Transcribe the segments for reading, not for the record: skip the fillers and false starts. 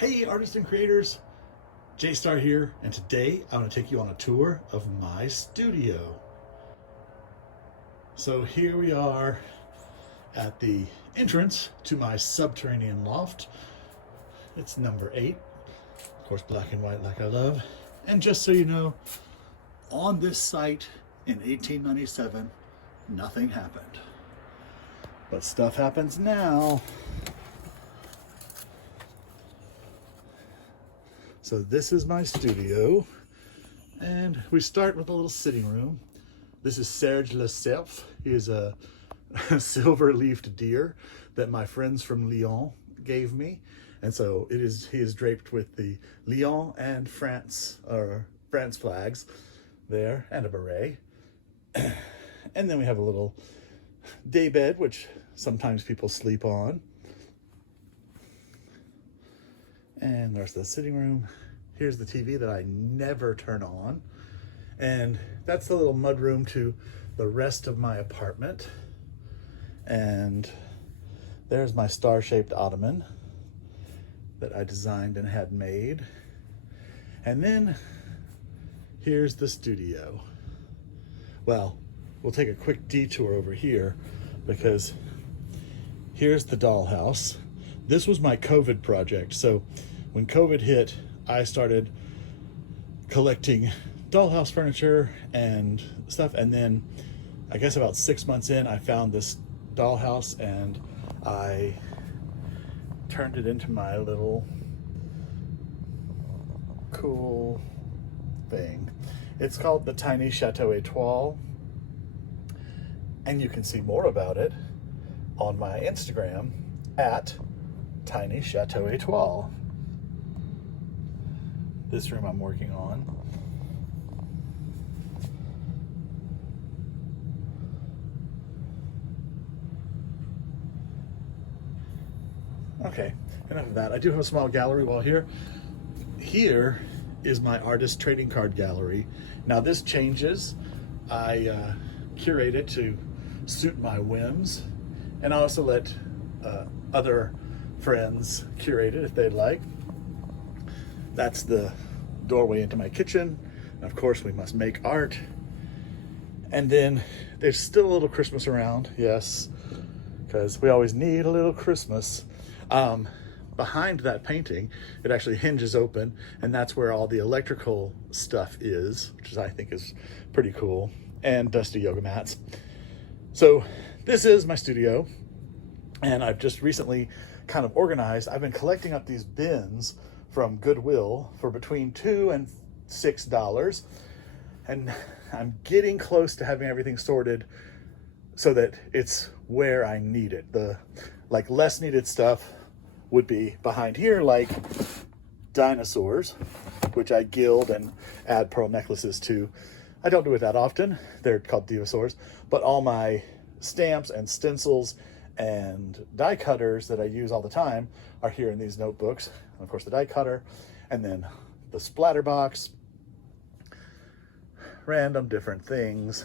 Hey artists and creators, J-Star here, and today I'm going to take you on a tour of my studio. So here we are at the entrance to my subterranean loft. It's number 8, of course black and white like I love. And just so you know, on this site in 1897, nothing happened. But stuff happens now. So this is my studio, and we start with a little sitting room. This is Serge Lecerf. He is a silver-leafed deer that my friends from Lyon gave me. And so he is draped with the Lyon and France flags there, and a beret. And then we have a little day bed, which sometimes people sleep on. And there's the sitting room. Here's the TV that I never turn on. And that's the little mudroom to the rest of my apartment. And there's my star-shaped ottoman that I designed and had made. And then here's the studio. Well, we'll take a quick detour over here because here's the dollhouse. This was my COVID project. So when COVID hit, I started collecting dollhouse furniture and stuff. And then I guess about 6 months in, I found this dollhouse and I turned it into my little cool thing. It's called the Tiny Chateau Étoile. And you can see more about it on my Instagram at Tiny Chateau Étoile. This room I'm working on. Okay, enough of that. I do have a small gallery wall here. Here is my artist trading card gallery. Now this changes. I curate it to suit my whims, and I also let other friends curate it if they'd like. That's the doorway into my kitchen. And of course, we must make art. And then there's still a little Christmas around, yes, because we always need a little Christmas. Behind that painting, it actually hinges open, and that's where all the electrical stuff is, which I think is pretty cool, and dusty yoga mats. So this is my studio, and I've just recently kind of organized. I've been collecting up these bins from Goodwill for between $2 and $6, and I'm getting close to having everything sorted so that it's where I need it. The less needed stuff would be behind here, like dinosaurs, which I gild and add pearl necklaces to. I don't do it that often. They're called Divosaurs, but all my stamps and stencils and die cutters that I use all the time are here in these notebooks. And of course the die cutter, and then the splatter box, random different things.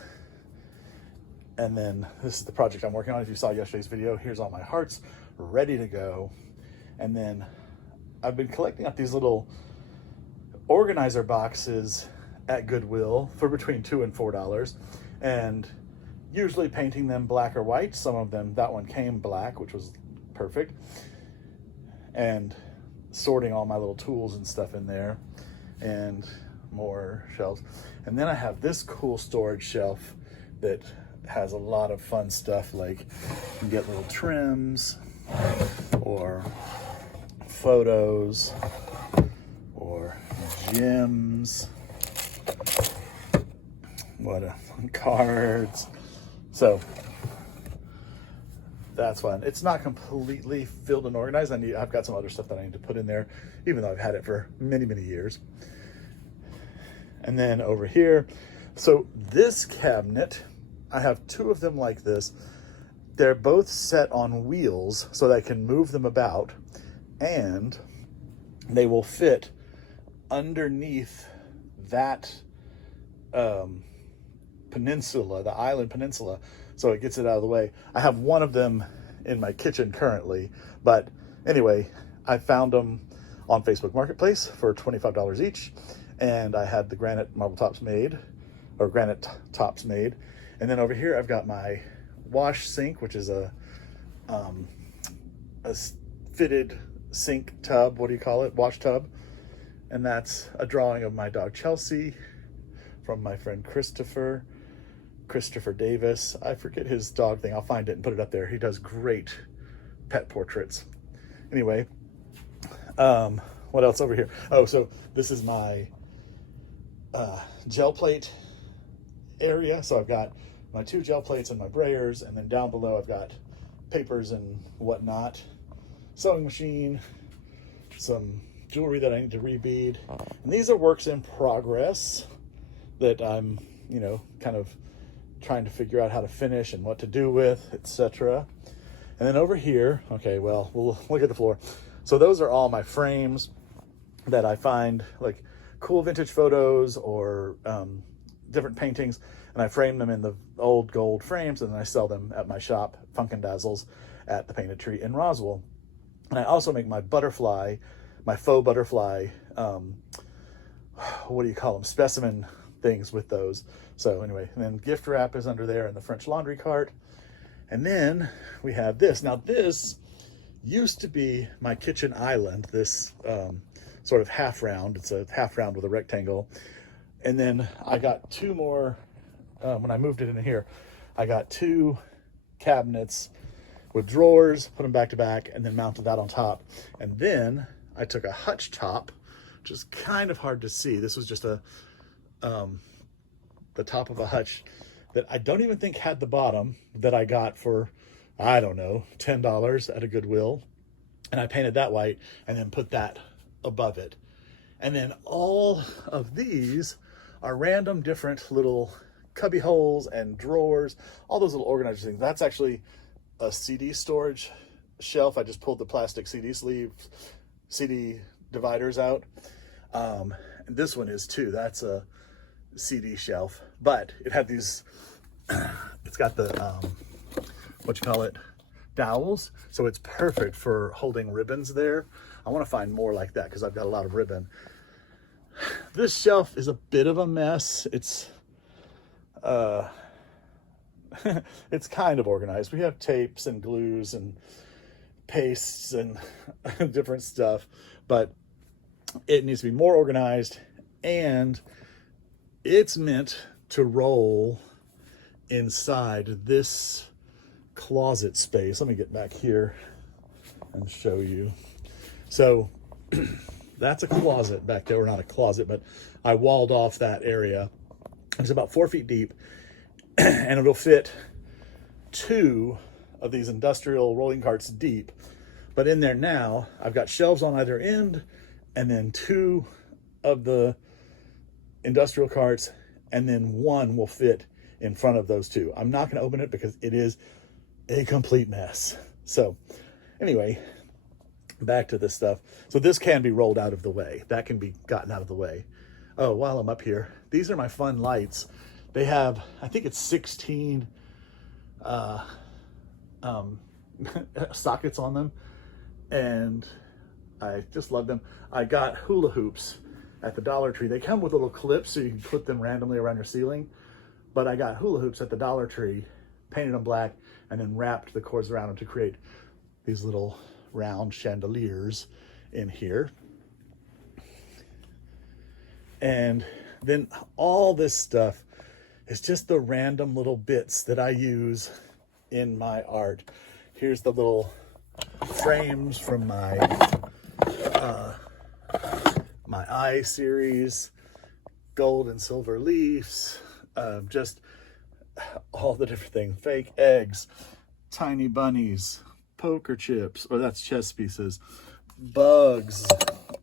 And then this is the project I'm working on. If you saw yesterday's video, here's all my hearts ready to go. And then I've been collecting up these little organizer boxes at Goodwill for between $2 and $4, and usually painting them black or white. Some of them, that one came black, which was perfect. And sorting all my little tools and stuff in there, and more shelves. And then I have this cool storage shelf that has a lot of fun stuff, like you can get little trims or photos or gems, cards. So that's fun. It's not completely filled and organized. I've got some other stuff that I need to put in there, even though I've had it for many, many years. And then over here, so this cabinet, I have 2 of them like this. They're both set on wheels so that I can move them about, and they will fit underneath that peninsula, the island peninsula, so it gets it out of the way. I have one of them in my kitchen currently, but anyway, I found them on Facebook Marketplace for $25 each. And I had the granite marble tops made, or granite tops made. And then over here, I've got my wash sink, which is a fitted sink tub. What do you call it? Wash tub. And that's a drawing of my dog Chelsea from my friend Christopher Davis. I forget his dog thing. I'll find it and put it up there. He does great pet portraits. Anyway, what else over here? Oh, so this is my gel plate area. So I've got my 2 gel plates and my brayers, and then down below I've got papers and whatnot, sewing machine, some jewelry that I need to rebead. And these are works in progress that I'm, you know, kind of trying to figure out how to finish and what to do with, etc. And then over here, okay, well, we'll look at the floor. So those are all my frames that I find, like cool vintage photos or different paintings, and I frame them in the old gold frames, and then I sell them at my shop, Dazzles, at the Painted Tree in Roswell. And I also make my butterfly, my faux butterfly, what do you call them, specimen things with those. So anyway, and then gift wrap is under there in the French laundry cart. And then we have this. Now this used to be my kitchen island, this sort of half round. It's a half round with a rectangle. And then I got 2 more, when I moved it in here, I got 2 cabinets with drawers, put them back to back, and then mounted that on top. And then I took a hutch top, which is kind of hard to see. This was just the top of a hutch that I don't even think had the bottom, that I got for, I don't know, $10 at a Goodwill. And I painted that white and then put that above it. And then all of these are random different little cubby holes and drawers, all those little organizer things. That's actually a CD storage shelf. I just pulled the plastic CD dividers out. And this one is too. That's a CD shelf, but it had these, it's got the, what you call it, dowels. So it's perfect for holding ribbons there. I want to find more like that because I've got a lot of ribbon. This shelf is a bit of a mess. It's it's kind of organized. We have tapes and glues and pastes and different stuff, but it needs to be more organized, and it's meant to roll inside this closet space. Let me get back here and show you. So that's a closet back there, or not a closet, but I walled off that area. It's about 4 feet deep, and it'll fit 2 of these industrial rolling carts deep. But in there now, I've got shelves on either end, and then 2 of the industrial carts, and then 1 will fit in front of those 2. I'm not going to open it because it is a complete mess. So anyway, back to this stuff. So this can be rolled out of the way. That can be gotten out of the way. Oh, while I'm up here, these are my fun lights. They have, I think it's 16 sockets on them, and I just love them. I got hula hoops at the Dollar Tree. They come with little clips so you can put them randomly around your ceiling, but I got hula hoops at the Dollar Tree, painted them black, and then wrapped the cords around them to create these little round chandeliers in here. And then all this stuff is just the random little bits that I use in my art. Here's the little frames from my my eye series, gold and silver leaves, just all the different things, fake eggs, tiny bunnies, poker chips, or that's chess pieces, bugs.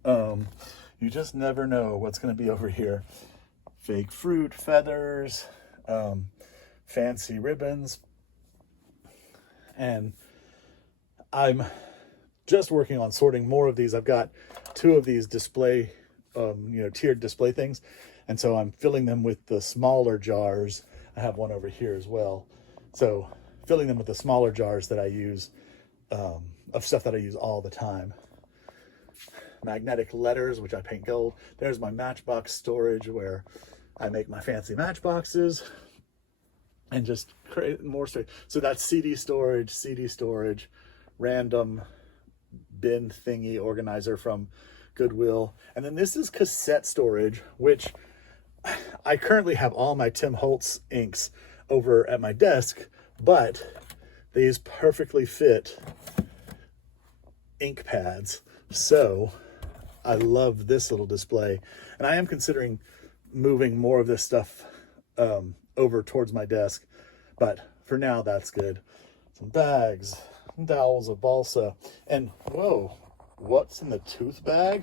You just never know what's going to be over here. Fake fruit, feathers, fancy ribbons. And I'm just working on sorting more of these. I've got 2 of these display, tiered display things. And so I'm filling them with the smaller jars. I have one over here as well. So filling them with the smaller jars that I use, of stuff that I use all the time. magnetic letters, which I paint gold. There's my matchbox storage where I make my fancy matchboxes and just create more storage. So that's CD storage, random bin thingy organizer from Goodwill. And then this is cassette storage, which I currently have all my Tim Holtz inks over at my desk, but these perfectly fit ink pads. So I love this little display, and I am considering moving more of this stuff over towards my desk, but for now that's good. Some bags, dowels of balsa, and whoa, what's in the tooth bag?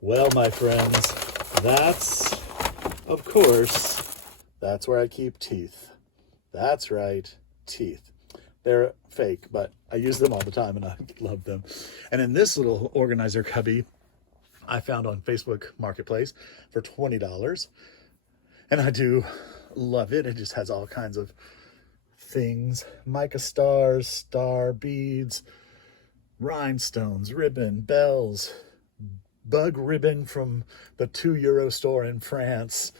Well, my friends, that's, of course, that's where I keep teeth. That's right, teeth. They're fake, but I use them all the time and I love them. And in this little organizer cubby, I found on Facebook Marketplace for $20. And I do love it. It just has all kinds of things. Mica stars, star beads, rhinestones, ribbon, bells, bug ribbon from the €2 store in France,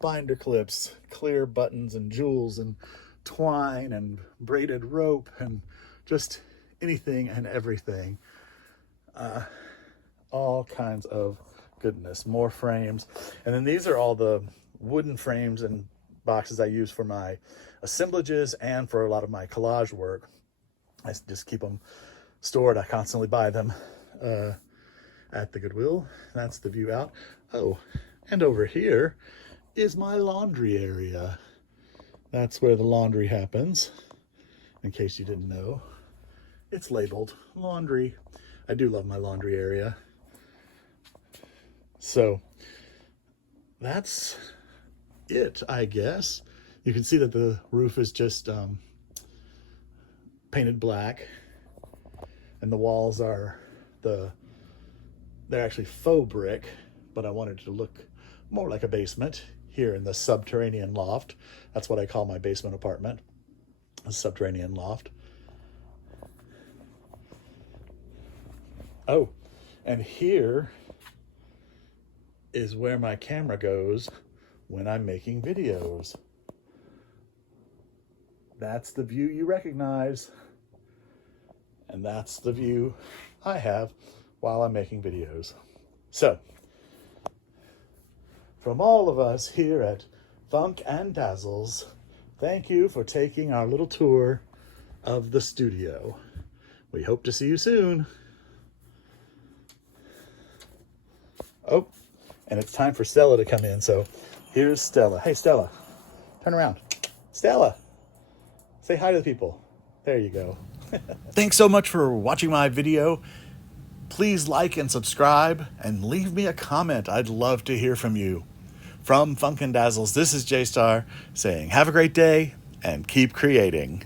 binder clips, clear buttons and jewels and twine and braided rope and just anything and everything. All kinds of goodness, more frames. And then these are all the wooden frames and boxes I use for my assemblages and for a lot of my collage work. I just keep them stored. I constantly buy them at the Goodwill. That's the view out. Oh, and over here is my laundry area. That's where the laundry happens, in case you didn't know. It's labeled laundry. I do love my laundry area. So that's it, I guess. You can see that the roof is just painted black, and the walls are they're actually faux brick, but I wanted it to look more like a basement here in the subterranean loft. That's what I call my basement apartment, a subterranean loft. Oh, and here is where my camera goes when I'm making videos. That's the view you recognize, and that's the view I have while I'm making videos. So, from all of us here at Funk and Dazzles, thank you for taking our little tour of the studio. We hope to see you soon. Oh, and it's time for Stella to come in, so here's Stella. Hey, Stella, turn around. Stella, say hi to the people. There you go. Thanks so much for watching my video. Please like and subscribe and leave me a comment. I'd love to hear from you. From Funk and Dazzles, this is J-Star saying have a great day and keep creating.